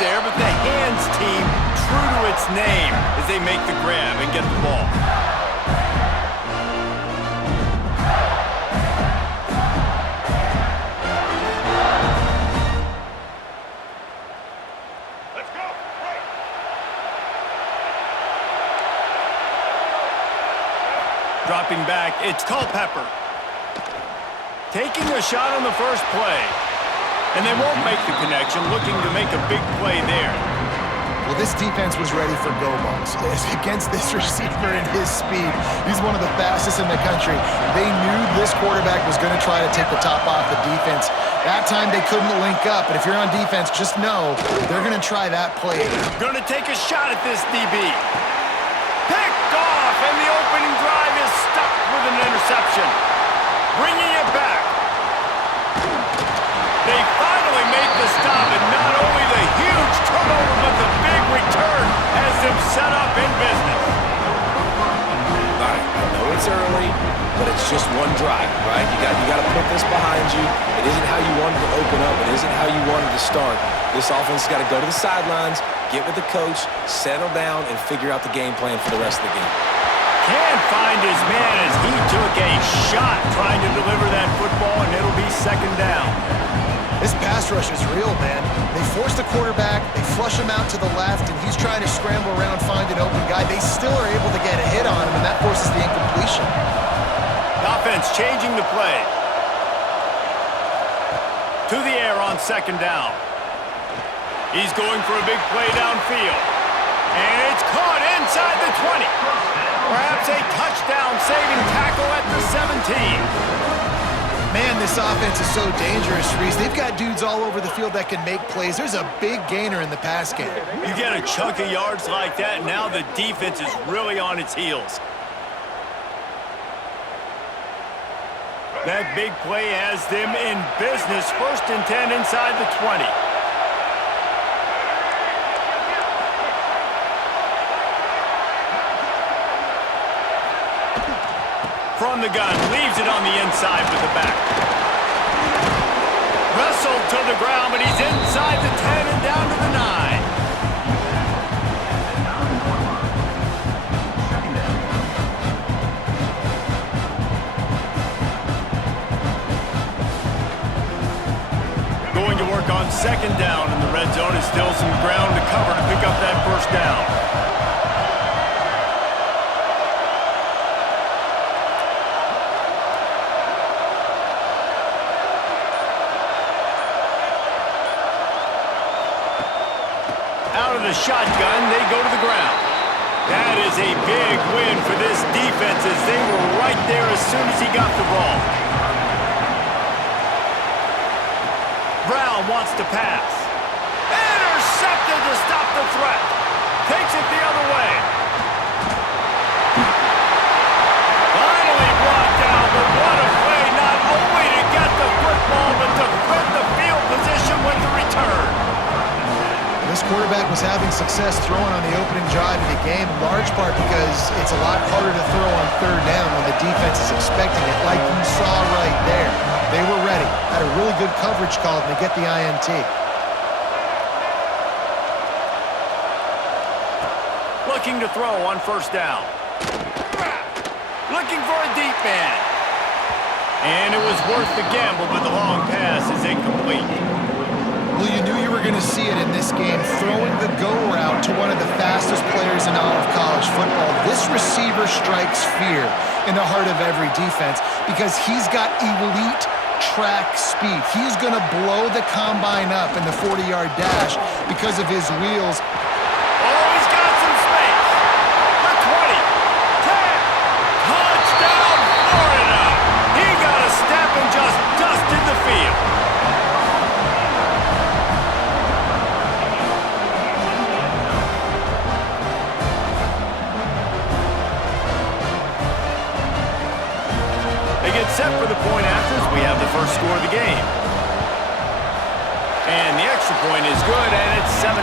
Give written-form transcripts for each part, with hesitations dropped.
there, but the hands team true to its name as they make the grab and get the ball. Let's go. Right. Dropping back, it's Culpepper. Taking a shot on the first play. And they won't make the connection, looking to make a big play there. Well, this defense was ready for go balls. Against this receiver and his speed, he's one of the fastest in the country. They knew this quarterback was going to try to take the top off the defense. That time they couldn't link up, but if you're on defense, just know they're going to try that play. Going to take a shot at this DB. Picked off, and the opening drive is stopped with an interception. Bringing it back. They finally make the stop, and not only the huge turnover, but the big return has them set up in business. All right, I know it's early, but it's just one drive, right? You got to put this behind you. It isn't how you wanted to open up. It isn't how you wanted to start. This offense has got to go to the sidelines, get with the coach, settle down, and figure out the game plan for the rest of the game. Can't find his man as he took a shot trying to deliver that football, and it'll be second down. This pass rush is real, man. They force the quarterback, they flush him out to the left, and he's trying to scramble around, find an open guy. They still are able to get a hit on him, and that forces the incompletion. Offense changing the play. To the air on second down. He's going for a big play downfield. And it's caught inside the 20. Perhaps a touchdown-saving tackle at the 17. Man, this offense is so dangerous, Reese. They've got dudes all over the field that can make plays. There's a big gainer in the pass game. You get a chunk of yards like that, now the defense is really on its heels. That big play has them in business. 1st and 10 inside the 20. From the gun, leaves it on the inside with the back. Wrestled to the ground, but he's inside the 10 and down to the 9. Going to work on second down in the red zone. Is still some ground to cover to pick up that first down. Shotgun, they go to the ground. That is a big win for this defense as they were right there as soon as he got the ball. Brown wants to pass. Intercepted to stop the threat. Takes it the other way. Finally brought down, but what a play, not only to get the football, but to put the field position with the return. This quarterback was having success throwing on the opening drive of the game, in large part because it's a lot harder to throw on third down when the defense is expecting it, like you saw right there. They were ready, had a really good coverage call, and they get the INT. Looking to throw on first down. Looking for a deep man. And it was worth the gamble, but the long pass is incomplete. Well, you knew you were going to see it in this game, throwing the go route to one of the fastest players in all of college football. This receiver strikes fear in the heart of every defense because he's got elite track speed. He's going to blow the combine up in the 40-yard dash because of his wheels. Oh, he's got some space. The 20, 10, touchdown, Florida. He got a step and just dusted the field. Set for the point after as we have the first score of the game. And the extra point is good, and it's 7-0.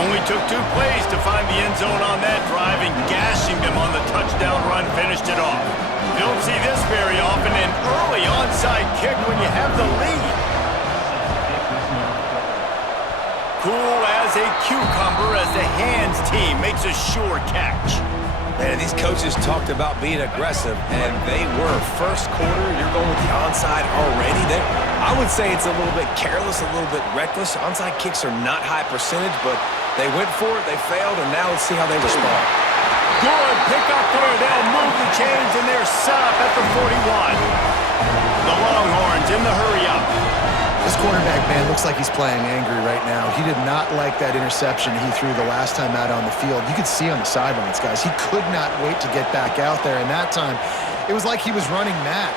Only took 2 plays to find the end zone on that drive, and gashing them on the touchdown run finished it off. You don't see this very often, an early onside kick when you have the lead. cool as a cucumber as the hands team makes a sure catch. Man, these coaches talked about being aggressive, and they were. First quarter, you're going with the onside already. I would say it's a little bit careless, a little bit reckless. Onside kicks are not high percentage, but they went for it, they failed, and now let's see how they respond. Good pick up there. They'll move the chains, and they're set up at the 41. The Longhorns in the hurry-up. This quarterback, man, looks like he's playing angry right now. He did not like that interception he threw the last time out on the field. You could see on the sidelines, guys. He could not wait to get back out there, and that time, it was like he was running mad.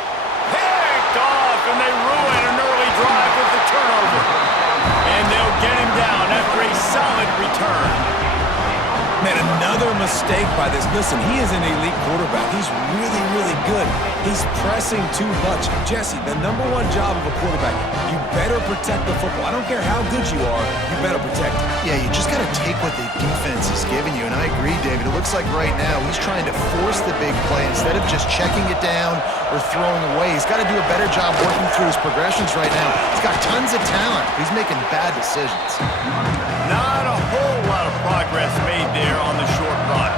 Picked off, and they ruin an early drive with the turnover. And they'll get him down after a solid return. Man, another mistake by this. Listen, he is an elite quarterback. He's really, really good. He's pressing too much. Jesse, the #1 job of a quarterback, you better protect the football. I don't care how good you are, you better protect it. Yeah, you just got to take what the defense is giving you, and I agree, David. It looks like right now he's trying to force the big play instead of just checking it down or throwing away. He's got to do a better job working through his progressions right now. He's got tons of talent. He's making bad decisions. Not a whole lot of progress made there on the short run.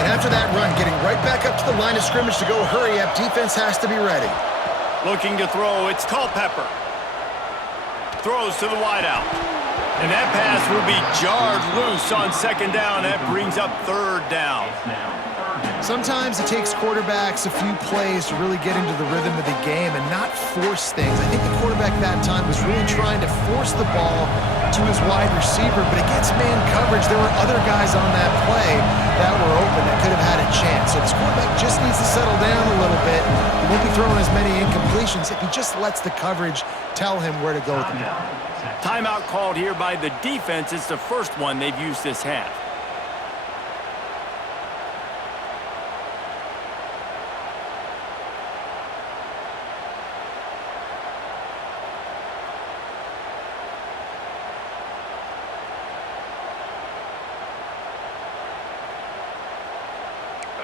And after that run, getting right back up to the line of scrimmage to go hurry up, defense has to be ready. Looking to throw, it's Culpepper. Throws to the wideout. And that pass will be jarred loose on second down. That brings up third down. Sometimes it takes quarterbacks a few plays to really get into the rhythm of the game and not force things. I think the quarterback that time was really trying to force the ball to his wide receiver, but against man coverage, there were other guys on that play that were open that could have had a chance. So this quarterback just needs to settle down a little bit. He won't be throwing as many incompletions if he just lets the coverage tell him where to go with the ball. Timeout called here by the defense. It's the first one they've used this half.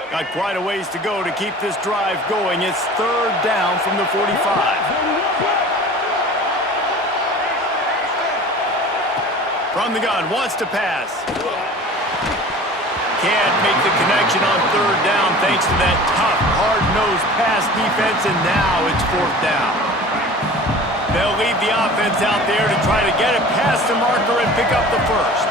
Got quite a ways to go to keep this drive going. It's third down from the 45. From the gun, wants to pass. Can't make the connection on third down thanks to that tough, hard-nosed pass defense, and now it's fourth down. They'll leave the offense out there to try to get it past the marker and pick up the first.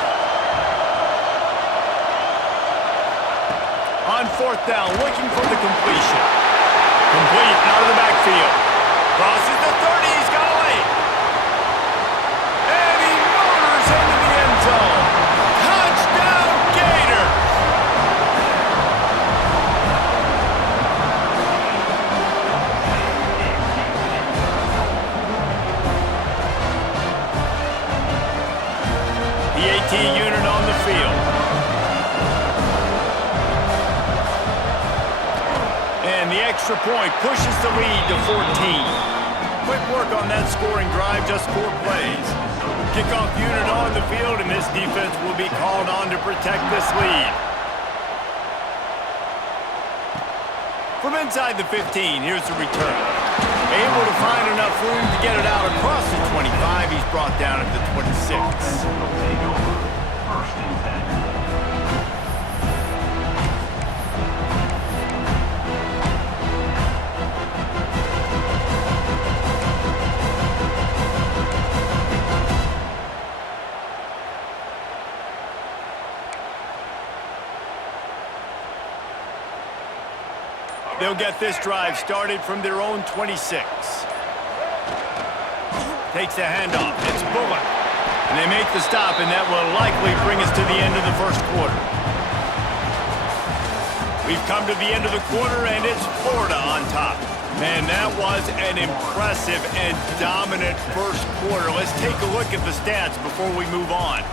On fourth down, looking for the completion. Complete out of the backfield. Crosses the 30, he's got a lane. And he motors into the end zone. Touchdown, Gators! The AT unit on the field. And the extra point pushes the lead to 14. Quick work on that scoring drive, just 4 plays. Kickoff unit on the field, and this defense will be called on to protect this lead. From inside the 15, here's the return. Able to find enough room to get it out across the 25. He's brought down at the 26. They'll get this drive started from their own 26. Takes the handoff. It's Bullock. And they make the stop, and that will likely bring us to the end of the first quarter. We've come to the end of the quarter, and it's Florida on top. Man, that was an impressive and dominant first quarter. Let's take a look at the stats before we move on.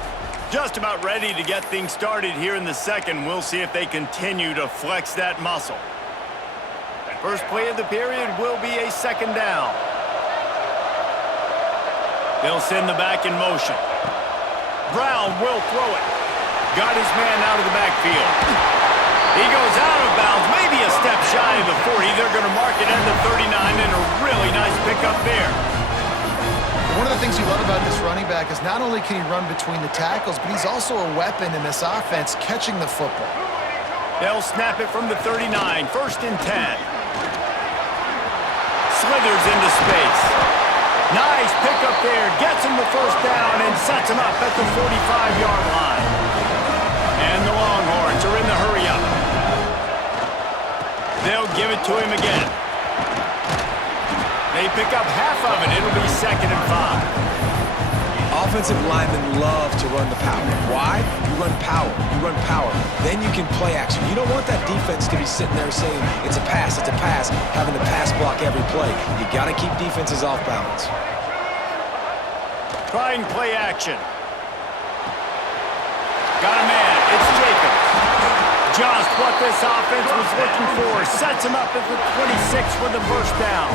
Just about ready to get things started here in the second. We'll see if they continue to flex that muscle. First play of the period will be a second down. They'll send the back in motion. Brown will throw it. Got his man out of the backfield. He goes out of bounds, maybe a step shy of the 40. They're going to mark it at the 39, and a really nice pickup there. One of the things you love about this running back is not only can he run between the tackles, but he's also a weapon in this offense catching the football. They'll snap it from the 39, 1st and 10. Slithers into space. Nice pickup there, gets him the 1st down and sets him up at the 45-yard line. And the Longhorns are in the hurry-up. They'll give it to him again. They pick up half of it. It'll be 2nd and 5. Offensive linemen love to run the power. Why? You run power. You run power. Then you can play action. You don't want that defense to be sitting there saying, it's a pass, having to pass block every play. You got to keep defenses off balance. Trying play action. Got a man. It's Jacobs. Just what this offense was looking for. Sets him up at the 26 for the 1st down.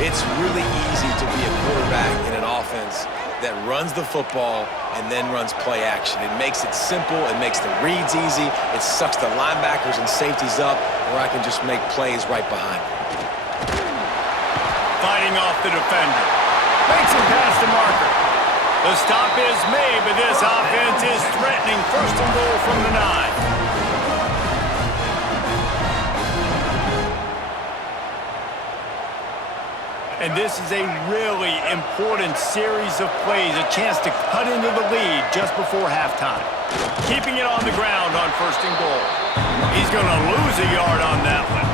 It's really easy to be a quarterback in an offense that runs the football and then runs play action. It makes it simple. It makes the reads easy. It sucks the linebackers and safeties up where I can just make plays right behind them. Fighting off the defender. Makes it past the marker. The stop is made, but this offense is threatening. 1st and goal from the 9. And this is a really important series of plays, a chance to cut into the lead just before halftime. Keeping it on the ground on 1st and goal. He's going to lose a yard on that one.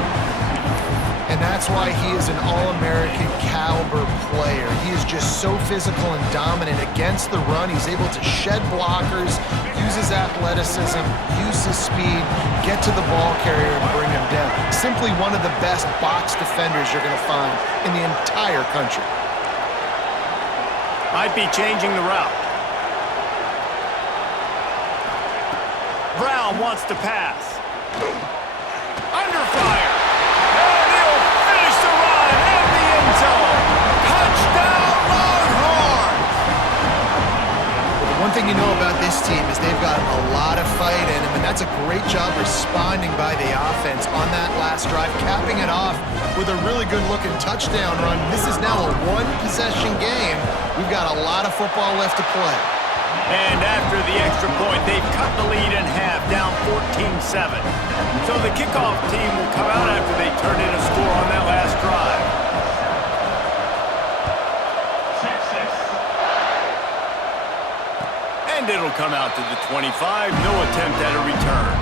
And that's why he is an all-American caliber player. He is just so physical and dominant against the run. He's able to shed blockers, use his athleticism, use his speed, get to the ball carrier and bring him down. Simply one of the best box defenders you're going to find in the entire country. Might be changing the route. Brown wants to pass. Under fire. And he'll finish the run in the end zone. Touchdown, Longhorns! Well, the one thing you know about this team is they've got a lot of fight in them, and that's a great job responding by the offense on that last drive, capping it off with a really good-looking touchdown run. This is now a one-possession game. We've got a lot of football left to play. And after the extra point, they've cut the lead in half, down 14-7. So the kickoff team will come out after they turn in a score on that last drive. And it'll come out to the 25. No attempt at a return.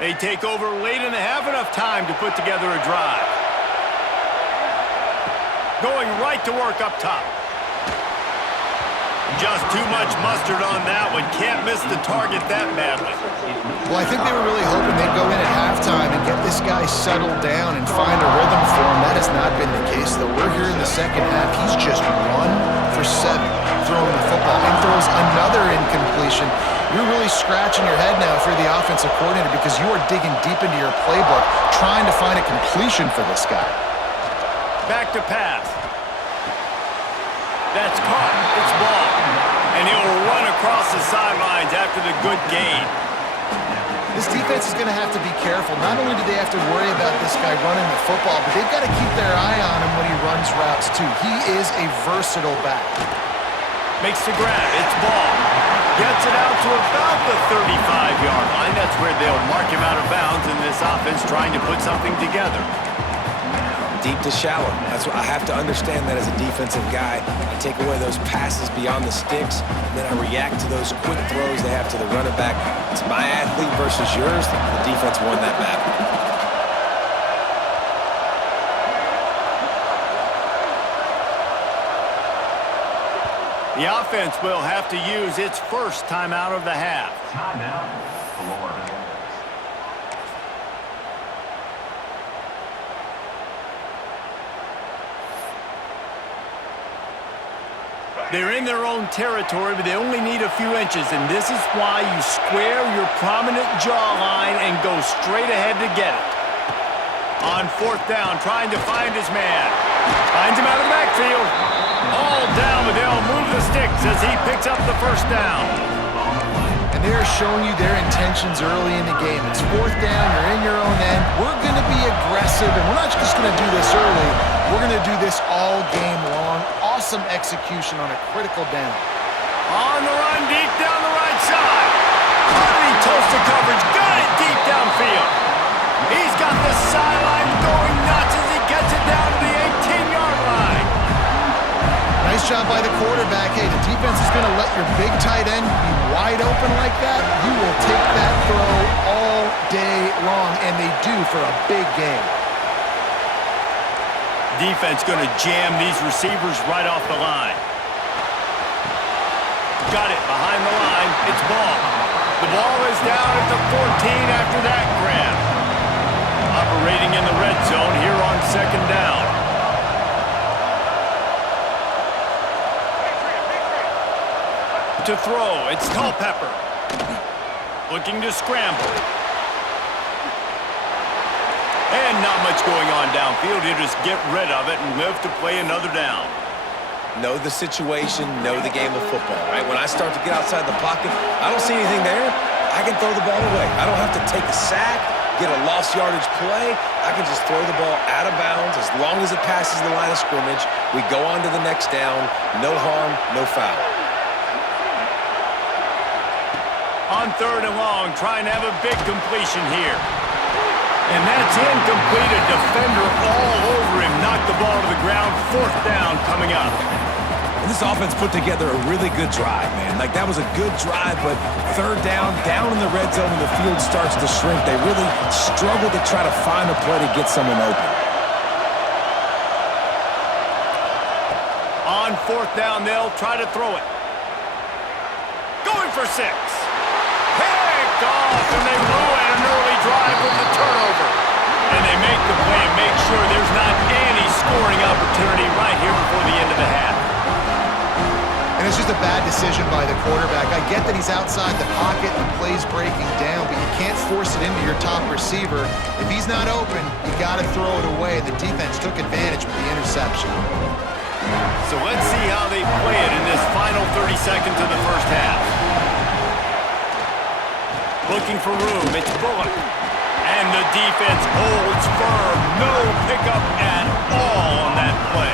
They take over late in the half, enough time to put together a drive. Going right to work up top. Just too much mustard on that one. Can't miss the target that badly. Well, I think they were really hoping they'd go in at halftime and get this guy settled down and find a rhythm for him. That has not been the case, though. We're here in the 2nd half. He's just 1 for 7 throwing the football and throws another incompletion. You're really scratching your head now for the offensive coordinator because you are digging deep into your playbook trying to find a completion for this guy. Back to pass. That's caught. It's ball. And he'll run across the sidelines after the good gain. This defense is going to have to be careful. Not only do they have to worry about this guy running the football, but they've got to keep their eye on him when he runs routes too. He is a versatile back. Makes the grab. It's ball. Gets it out to about the 35-yard line. That's where they'll mark him out of bounds in this offense trying to put something together. Deep to shallow. That's what I have to understand that as a defensive guy. I take away those passes beyond the sticks, and then I react to those quick throws they have to the running back. It's my athlete versus yours. The defense won that battle. The offense will have to use its first timeout of the half. Timeout. Florida. They're in their own territory, but they only need a few inches, and this is why you square your prominent jawline and go straight ahead to get it. On fourth down, trying to find his man. Finds him out of the backfield. All down, but they'll move the sticks as he picks up the first down. And they're showing you their intentions early in the game. It's fourth down, you're in your own end. We're going to be aggressive, and we're not just going to do this early. We're going to do this all game long. Awesome execution on a critical down. On the run, deep down the right side. He toasted coverage, got it deep downfield. He's got the sideline going nuts as he gets it down to the 18-yard line. Nice job by the quarterback. Hey, the defense is going to let your big tight end be wide open like that. You will take that throw all day long, and they do for a big game. Defense going to jam these receivers right off the line. Got it behind the line. It's ball. The ball is down at the 14 after that grab. Operating in the red zone here on second down. To throw, it's Culpepper. Looking to scramble. And not much going on downfield. He'll just get rid of it and live to play another down. Know the situation, know the game of football, right? When I start to get outside the pocket, I don't see anything there. I can throw the ball away. I don't have to take a sack, get a lost yardage play. I can just throw the ball out of bounds as long as it passes the line of scrimmage. We go on to the next down. No harm, no foul. On third and long, trying to have a big completion here. And that's incomplete. A defender all over him. Knocked the ball to the ground. Fourth down coming up. This offense put together a really good drive, man. Like, that was a good drive, but third down in the red zone when the field starts to shrink, they really struggle to try to find a play to get someone open. On fourth down, they'll try to throw it. Going for 6. Picked off, and they ruin an early drive with the turnover. And they make the play and make sure there's not any scoring opportunity right here before the end of the half. And it's just a bad decision by the quarterback. I get that he's outside the pocket and the play's breaking down, but you can't force it into your top receiver. If he's not open, you got to throw it away. The defense took advantage with the interception. So let's see how they play it in this final 30 seconds of the first half. Looking for room, it's Bullock. And the defense holds firm. No pickup at all on that play.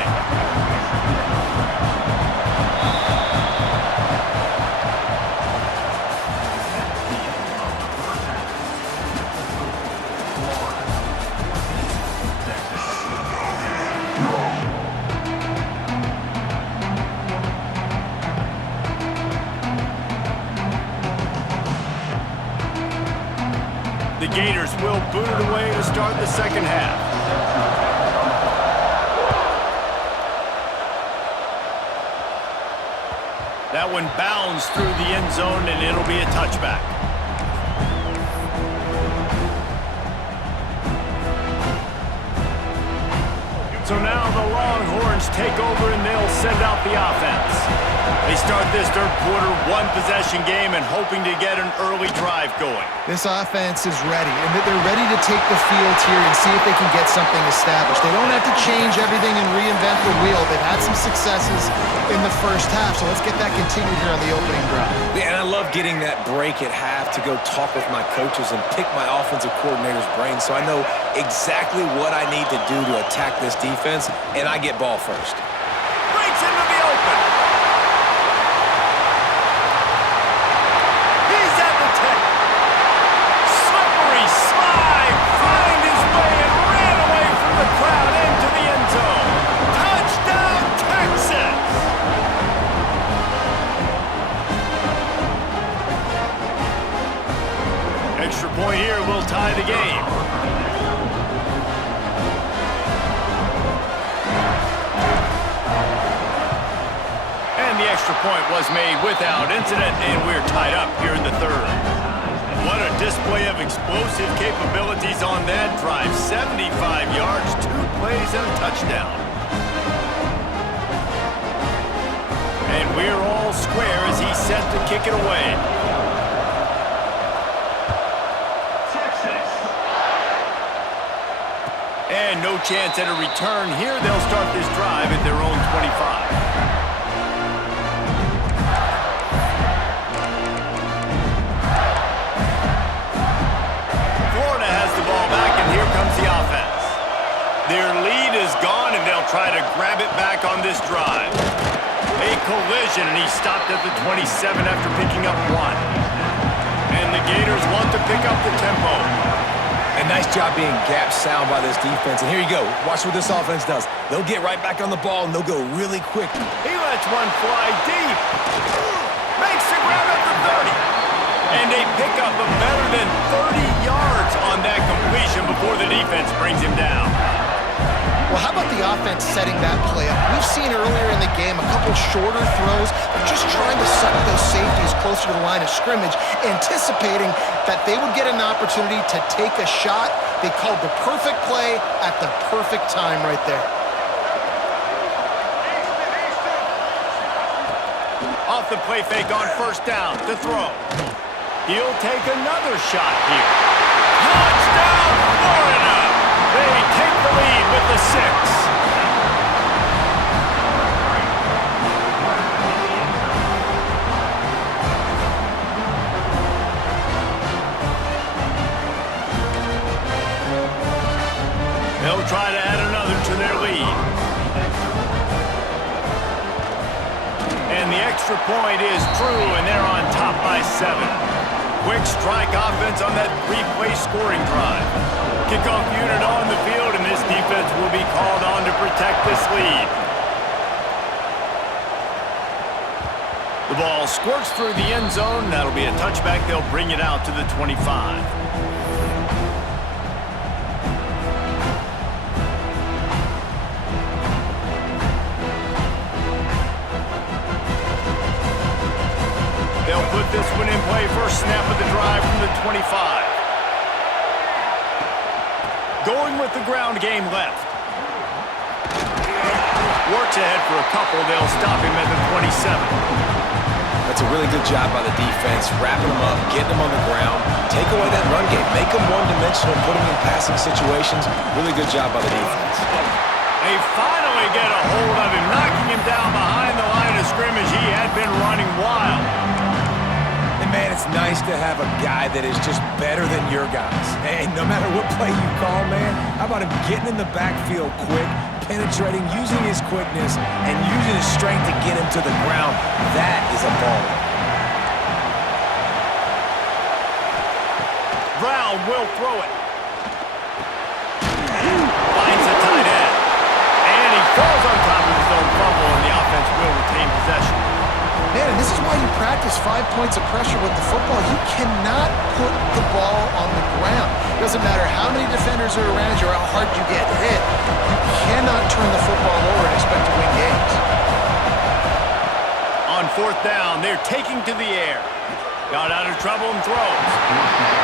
The Gators will boot it away to start the second half. That one bounds through the end zone, and it'll be a touchback. So now the Longhorns take over, and they'll send out the offense. They start this third quarter one-possession game and hoping to get an early drive going. This offense is ready, and they're ready to take the field here and see if they can get something established. They don't have to change everything and reinvent the wheel. They've had some successes in the first half, so let's get that continued here on the opening drive. Yeah, and I love getting that break at half to go talk with my coaches and pick my offensive coordinator's brain so I know exactly what I need to do to attack this defense, and I get ball first. Breaks into the open. He's at the 10. Slippery slide. Find his way and ran away from the crowd into the end zone. Touchdown, Texas. Extra point here will tie the game. The extra point was made without incident, and we're tied up here in the third. What a display of explosive capabilities on that drive. 75 yards, 2 plays, and a touchdown. And we're all square as he's set to kick it away. And no chance at a return here. They'll start this drive at their own 25. Their lead is gone, and they'll try to grab it back on this drive. A collision, and he stopped at the 27 after picking up 1. And the Gators want to pick up the tempo. A nice job being gap sound by this defense. And here you go. Watch what this offense does. They'll get right back on the ball, and they'll go really quick. He lets one fly deep. Makes the ground up to 30. And they pick up a better than 30 yards on that completion before the defense brings him down. Well, how about the offense setting that play up? We've seen earlier in the game a couple shorter throws. They're just trying to suck those safeties closer to the line of scrimmage, anticipating that they would get an opportunity to take a shot. They called the perfect play at the perfect time right there. Off the play fake on first down to throw. He'll take another shot here. Touchdown, Florida! They take the lead with the 6. They'll try to add another to their lead. And the extra point is true, and they're on top by 7. Quick strike offense on that 3-play scoring drive. Kickoff unit on the field, and this defense will be called on to protect this lead. The ball squirts through the end zone. That'll be a touchback. They'll bring it out to the 25. They'll put this one in play. First snap of the drive from the 25. Going with the ground game left. Works ahead for a couple. They'll stop him at the 27. That's a really good job by the defense, wrapping them up, getting them on the ground, take away that run game, make them one-dimensional, put them in passing situations. Really good job by the defense. They finally get a hold of him, knocking him down behind the line of scrimmage. He had been running wild. And man, it's nice to have a guy that is just better than your guys. And no matter what play you call, man, how about him getting in the backfield quick, penetrating, using his quickness, and using his strength to get him to the ground. That is a ball. Brown will throw it. Finds the tight end. And he falls on top of his own fumble, and the offense will retain possession. Man, and this is why you practice 5 points of pressure with the football. You cannot put the ball on the ground. It doesn't matter how many defenders are around you or how hard you get hit. You cannot turn the football over and expect to win games. On fourth down, they're taking to the air. Got out of trouble and throws.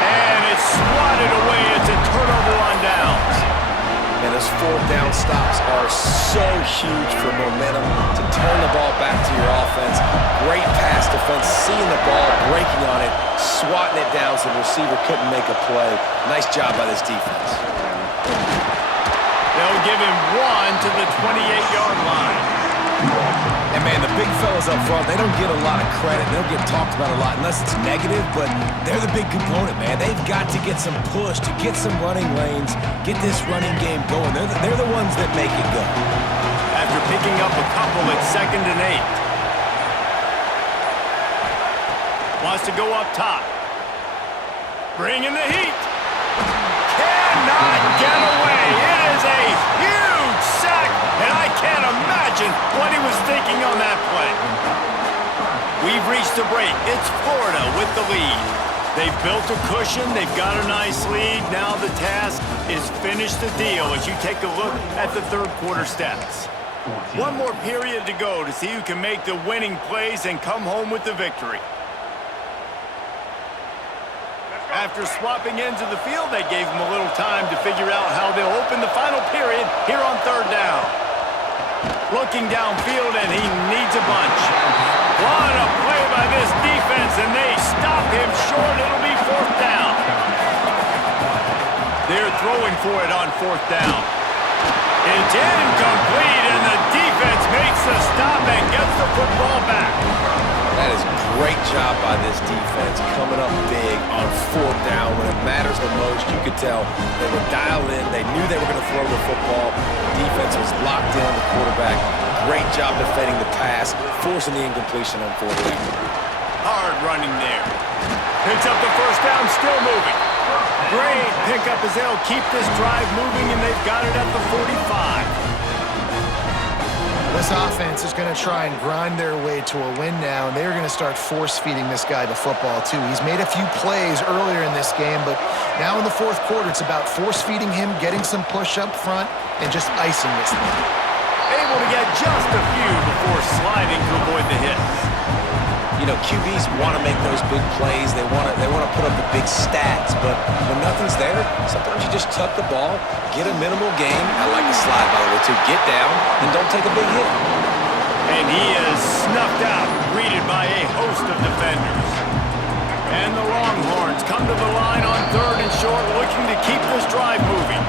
And it's swatted away. It's a turnover on downs. And those fourth down stops are so huge for momentum to turn the ball back to your offense. Great pass defense, seeing the ball, breaking on it, swatting it down so the receiver couldn't make a play. Nice job by this defense. They'll give him 1 to the 28-yard line. And man, the big fellas up front, they don't get a lot of credit. They don't get talked about a lot unless it's negative, but they're the big component, man. They've got to get some push, to get some running lanes, get this running game going. They're the ones that make it go. After picking up a couple at 2nd and 8. Wants to go up top. Bringing the heat. Cannot get away. It is a huge sack, and I can't imagine what he was thinking on that play. We've reached a break. It's Florida with the lead. They've built a cushion. They've got a nice lead. Now the task is finish the deal as you take a look at the third quarter stats. 1 more period to go to see who can make the winning plays and come home with the victory. After swapping ends of the field, they gave him a little time to figure out how they'll open the final period here on third down. Looking downfield, and he needs a bunch. What a play by this defense, and they stop him short. It'll be fourth down. They're throwing for it on fourth down. It's incomplete, and the defense makes the stop and gets the football back. That is a great job by this defense, coming up big on 4th down when it matters the most. You could tell they were dialed in. They knew they were going to throw the football. The defense was locked in on the quarterback. Great job defending the pass, forcing the incompletion on 4th down. Hard running there. Picks up the first down, still moving. Great pickup as they'll keep this drive moving, and they've got it at the 45. This offense is going to try and grind their way to a win now, and they're going to start force-feeding this guy the football, too. He's made a few plays earlier in this game, but now in the 4th quarter, it's about force-feeding him, getting some push up front, and just icing this thing. Able to get just a few before sliding to avoid the hits. You know, QBs want to make those big plays. They want to put up the big stats, but when nothing's there, sometimes you just tuck the ball, get a minimal gain. I like the slide, by the way, too. Get down and don't take a big hit. And he is snuffed out, greeted by a host of defenders. And the Longhorns come to the line on 3rd and short, looking to keep this drive moving.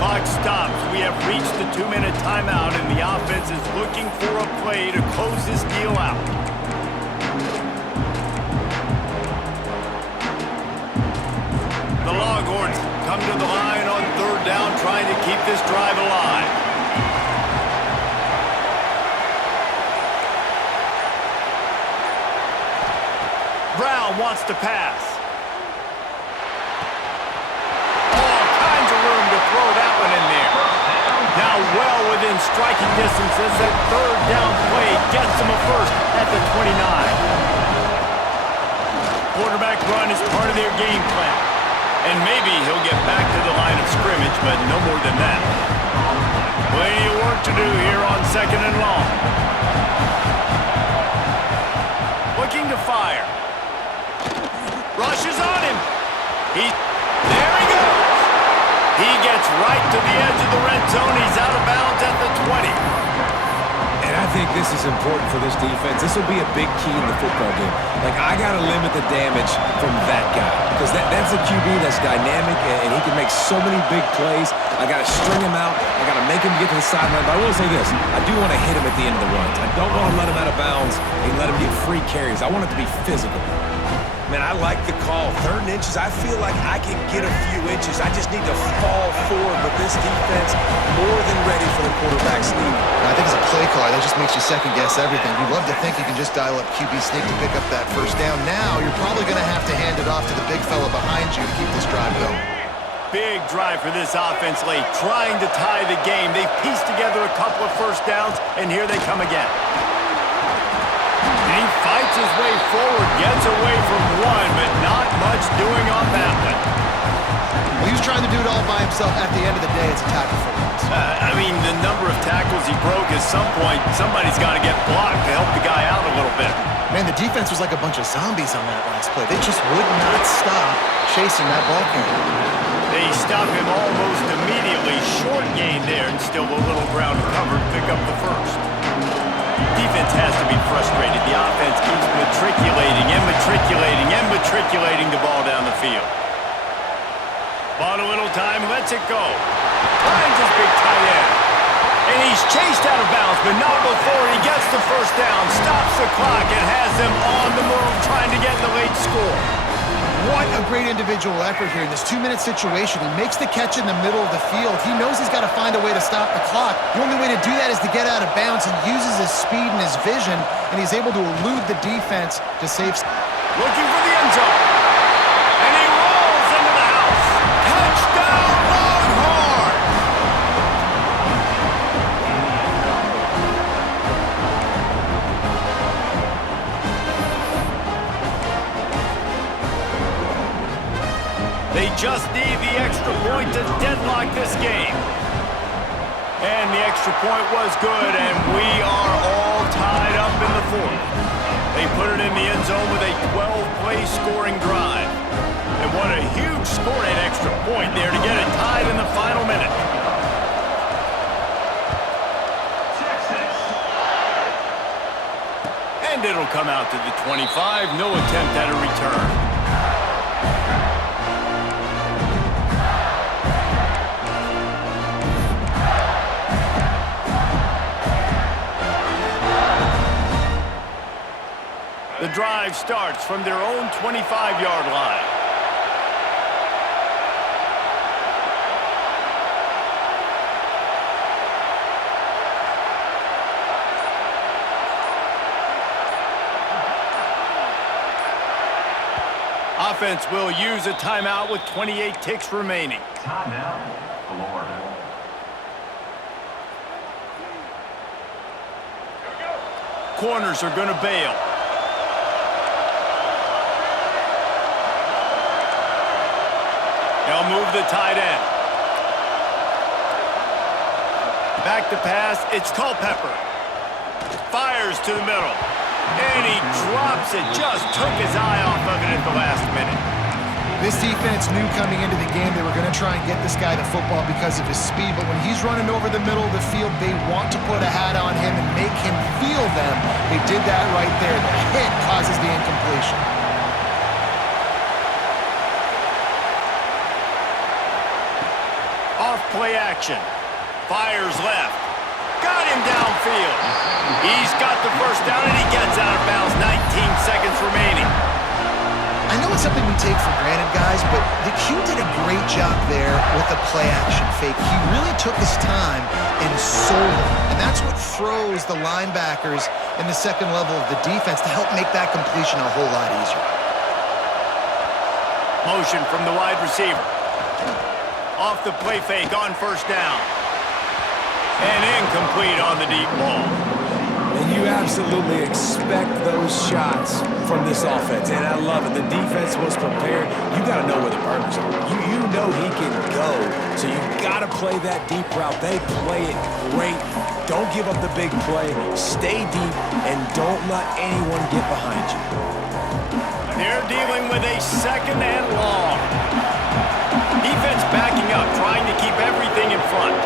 Clock stops. We have reached the 2-minute timeout, and the offense is looking for a play to close this deal out. The Longhorns come to the line on 3rd down, trying to keep this drive alive. Brown wants to pass. All kinds of room to throw that one in there. Now well within striking distance as that 3rd down play gets him a first at the 29. Quarterback run is part of their game plan. And maybe he'll get back to the line of scrimmage, but no more than that. Plenty of work to do here on 2nd and long. Looking to fire. Rushes on him. There he goes. He gets right to the edge of the red zone. He's out of bounds at the 20. And I think this is important for this defense. This will be a big key in the football game. Like, I got to limit the damage from that guy. Because that's a QB that's dynamic, and he can make so many big plays. I got to string him out. I got to make him get to the sideline. But I will say this. I do want to hit him at the end of the runs. I don't want to let him out of bounds and let him get free carries. I want it to be physical. Man, I like the call. 3rd and inches, I feel like I can get a few inches. I just need to fall forward, but this defense more than ready for the quarterback sneak. I think as a play caller, that just makes you second-guess everything. You'd love to think you can just dial up QB sneak to pick up that first down. Now, you're probably going to have to hand it off to the big fella behind you to keep this drive going. Big drive for this offense late, trying to tie the game. They've pieced together a couple of first downs, and here they come again. And he fights his way forward, gets away from one, but not much doing on that one. Well, he was trying to do it all by himself. At the end of the day, it's a tackle for loss. I mean, the number of tackles he broke, at some point, somebody's got to get blocked to help the guy out a little bit. Man, the defense was like a bunch of zombies on that last play. They just would not stop chasing that ball carrier. They stop him almost immediately. Short gain there, and still a little ground covered. Pick up the first. Defense has to be frustrated. The offense keeps matriculating the ball down the field. Bought a little time, lets it go. Finds his big tight end. And he's chased out of bounds, but not before he gets the first down, stops the clock, and has them on the move trying to get the late score. What a great individual effort here in this 2-minute situation. He makes the catch in the middle of the field. He knows he's got to find a way to stop the clock. The only way to do that is to get out of bounds. He uses his speed and his vision, and he's able to elude the defense to save. Looking for the end zone. And he rolls into the house. Touchdown, Longhorns! They just need the extra point to deadlock this game. And the extra point was good, and we are all tied up in the 4th. They put it in the end zone with a 12-play scoring drive. And what a huge scoring extra point there to get it tied in the final minute. And it'll come out to the 25. No attempt at a return. drive starts from their own 25-yard line. Offense will use a timeout with 28 ticks remaining. Timeout, Florida. Corners are going to bail. They'll move the tight end. Back to pass, it's Culpepper. Fires to the middle. And he drops it. Just took his eye off of it at the last minute. This defense knew coming into the game they were going to try and get this guy the football because of his speed, but when he's running over the middle of the field, they want to put a hat on him and make him feel them. They did that right there. The hit causes the incompletion. Off play action. Fires left. Got him downfield. He's got the first down and he gets out of bounds. 19 seconds remaining. I know it's something we take for granted, guys, but the Q did a great job there with the play action fake. He really took his time and sold it. And that's what froze the linebackers in the second level of the defense to help make that completion a whole lot easier. Motion from the wide receiver. Off the play fake on first down. And incomplete on the deep ball. And you absolutely expect those shots from this offense, and I love it. The defense was prepared. You got to know where the burners are. You know he can go, so you got to play that deep route. They play it great. Don't give up the big play. Stay deep, and don't let anyone get behind you. They're dealing with a second and long. Defense backing up, trying to keep everything in front.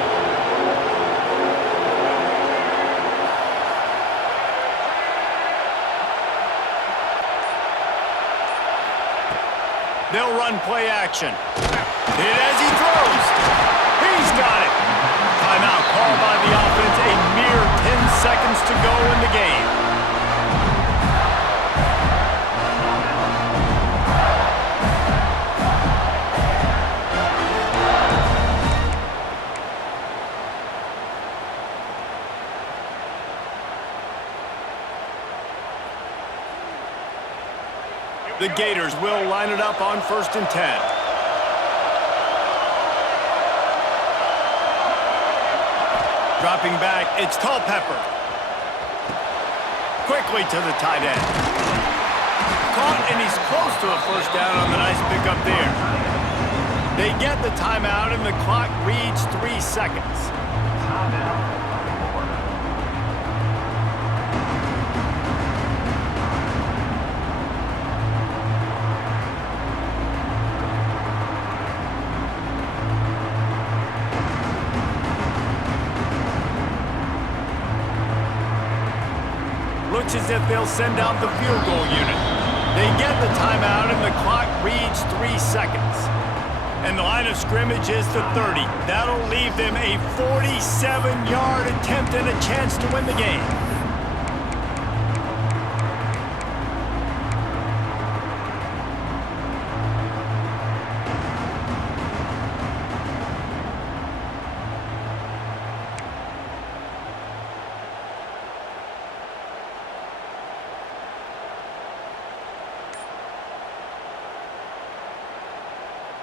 They'll run play action. Hit as he throws. He's got it. Timeout called by the offense. A mere 10 seconds to go in the game. The Gators will line it up on 1st and 10. Dropping back, it's Culpepper. Quickly to the tight end. Caught, and he's close to a first down on the nice pickup there. They get the timeout, and the clock reads 3 seconds. Timeout, Florida. Looks as if they'll send out the field goal unit. They get the timeout, and the clock reads 3 seconds. And the line of scrimmage is the 30. That'll leave them a 47-yard attempt and a chance to win the game.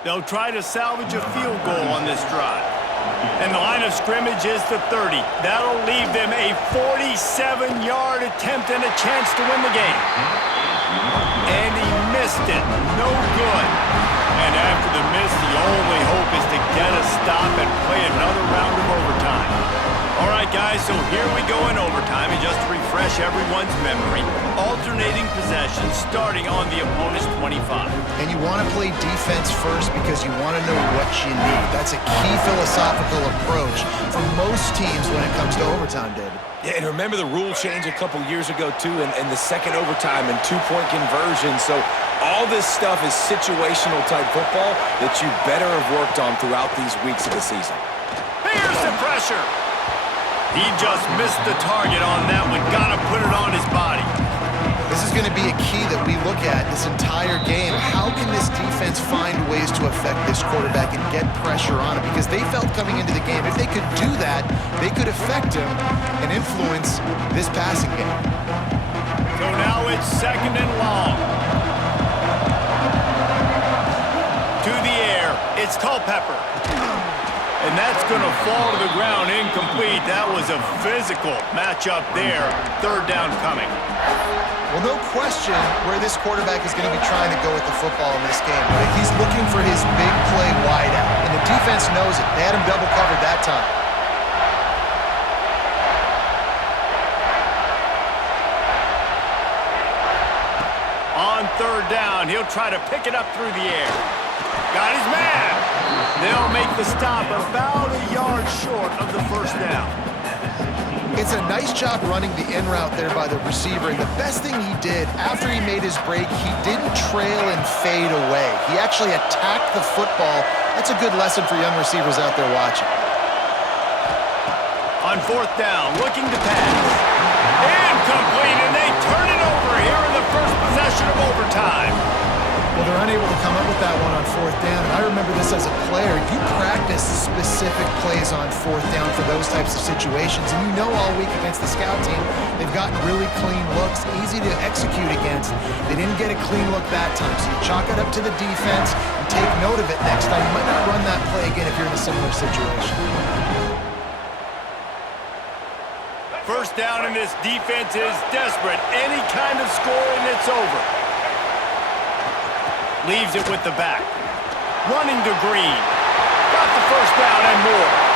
They'll try to salvage a field goal on this drive. And the line of scrimmage is the 30. That'll leave them a 47-yard attempt and a chance to win the game. And he missed it. No good. And after the miss, the only hope is to get a stop and play another round of overtime. All right, guys, so here we go in overtime, and just to refresh everyone's memory, alternating possessions starting on the opponent's 25. And you want to play defense first because you want to know what you need. That's a key philosophical approach for most teams when it comes to overtime, David. Yeah, and remember the rule change a couple years ago, too, and the second overtime and two-point conversion. So all this stuff is situational type football that you better have worked on throughout these weeks of the season. Here's the pressure. He just missed the target on that one. Gotta put it on his body. This is going to be a key look at this entire game. How can this defense find ways to affect this quarterback and get pressure on him? Because they felt coming into the game, if they could do that, they could affect him and influence this passing game. So now it's 2nd and long. To the air, it's Culpepper. And that's going to fall to the ground incomplete. That was a physical matchup there. 3rd down coming. Well, no question where this quarterback is going to be trying to go with the football in this game, right? He's looking for his big play wide out, and the defense knows it. They had him double covered that time. On 3rd down, he'll try to pick it up through the air. Got his man. They'll make the stop about a yard short of the 1st down. It's a nice job running the in route there by the receiver, and the best thing he did after he made his break, he didn't trail and fade away. He actually attacked the football. That's a good lesson for young receivers out there watching. On 4th down, looking to pass. Incomplete, and they turn it over here in the first possession of overtime. Well, they're unable to come up with that one on 4th down, and I remember this as a player. You practice specific plays on 4th down for those types of situations, and you know all week against the scout team, they've gotten really clean looks, easy to execute against. They didn't get a clean look that time, so you chalk it up to the defense and take note of it next time. You might not run that play again if you're in a similar situation. 1st down, and this defense is desperate. Any kind of score, and it's over. Leaves it with the back. Running to Green. Got the 1st down and more.